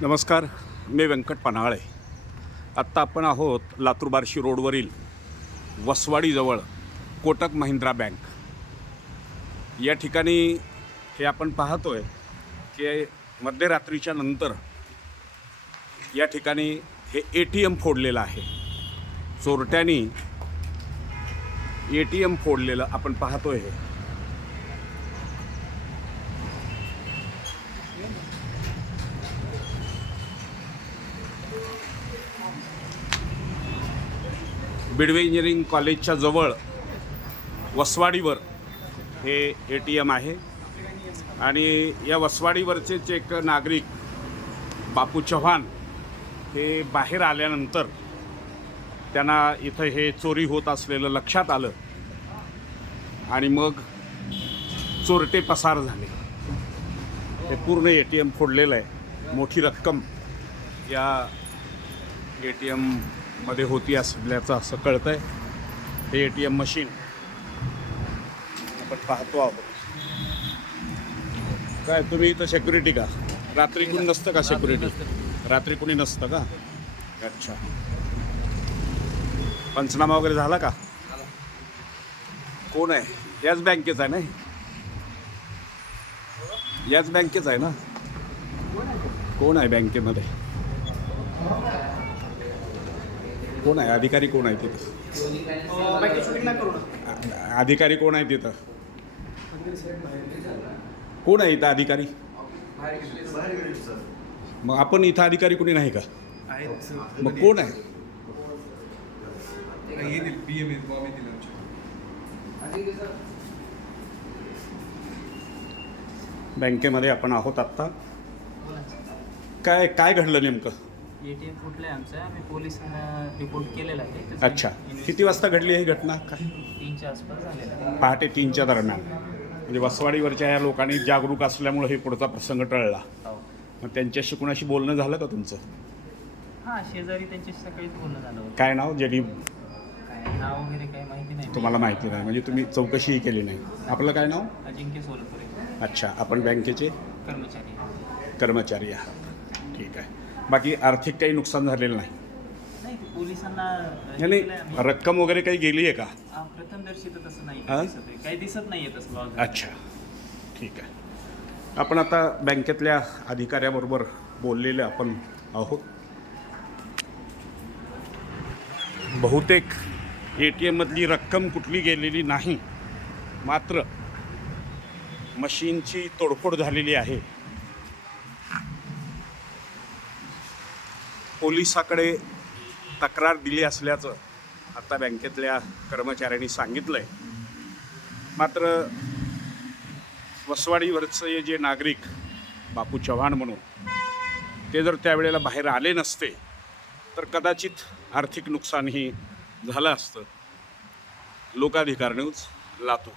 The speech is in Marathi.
नमस्कार मी व्यंकट पन्हाळे. आत्ता आपण आहोत लातूर बार्शी रोडवरील वसवाडीजवळ कोटक महिंद्रा बँक. या ठिकाणी हे आपण पाहतोय की मध्यरात्रीच्या नंतर या ठिकाणी हे ए टी एम फोडलेलं आहे. चोरट्यांनी ए टी एम फोडलेलं आपण पाहतोय हे. बिडवे इंजिनिअरिंग कॉलेजच्या जवळ वसवाडीवर हे ए टी एम आहे. आणि या वसवाडीवरचेच एक नागरिक बापू चव्हाण हे बाहेर आल्यानंतर त्यांना इथं हे चोरी होत असलेलं लक्षात आलं. आणि मग चोरटे पसार झाले. हे पूर्ण ए टी एम फोडलेलं आहे. मोठी रक्कम या ए टी एम एममध्ये होती असल्याचं असं कळतं आहे हे ए टी एम मशीन आपण पाहतो आहोत. काय तुम्ही इथं सेक्युरिटी का? रात्री कुणी नसतं का सेक्युरिटी रात्री कुणी नसतं का? अच्छा. पंचनामा वगैरे झाला का? कोण आहे? याच बँकेचा आहे ना याच बँकेचा आहे ना? कोण आहे बँकेमध्ये? कोण आहे? अधिकारी कोण आहे तिथं? अधिकारी कोण आहे तिथं? कोण आहे इथं अधिकारी? मग आपण इथं अधिकारी कोणी नाही का? मग कोण आहे? येतील पी एम येतील येतील बँकेमध्ये आपण आहोत आत्ता. काय काय घडलं नेमकं? एटीएम फुटलंय आमचं. आम्ही पोलिसांना रिपोर्ट केलेला आहे. अच्छा. किती वाजता घडली ही घटना? काय? तीनच्या आसपास झालेला आहे. पहाटे तीनच्या दरम्यान. म्हणजे वसवाडीवरच्या या लोकांनी जागरूक असल्यामुळे हे पुढचा प्रसंग टळला. हो. मग त्यांच्याशी कुणाशी बोलणं झालं का तुमचं? हा शेजारी त्यांच्याशी सकाळीच बोलणं झालं होतं. काय नाव? ज्यांनी काय नाव वगैरे काही माहिती नाही. तुम्हाला माहिती नाही. म्हणजे तुम्ही चौकशीही केली नाही. आपलं काय नाव? अजिंक्य सोलपुरे. अच्छा. आपण बँकेचे? कर्मचारी. कर्मचारी आहात. ठीक आहे. बाकी आर्थिक काही नुकसान झालेलं नाही. नाही ते पोलिसांना हे नाही केलंय आम्ही. नाही रक्कम वगैरे काही गेली आहे का? प्रथमदर्शी तर तसं नाही हा? दिसत आहे. काही दिसत नाहीये तसं लॉस अच्छा. ठीक आहे. आपण आता बँकेतल्या अधिकाऱ्याबरोबर बोललेले आपण आहोत. बहुतेक ए टी एममधली रक्कम कुठली गेलेली नाही. मात्र मशीनची तोडफोड झालेली आहे. पोलिसाकडे तक्रार दिली असल्याचं आता बँकेतल्या कर्मचाऱ्यांनी सांगितलं आहे मात्र वसवाडीवरचं हे जे नागरिक बापू चव्हाण म्हणून ते जर त्यावेळेला बाहेर आले नसते तर कदाचित आर्थिक नुकसानही झालं असतं. लोकाधिकार न्यूज लातूर.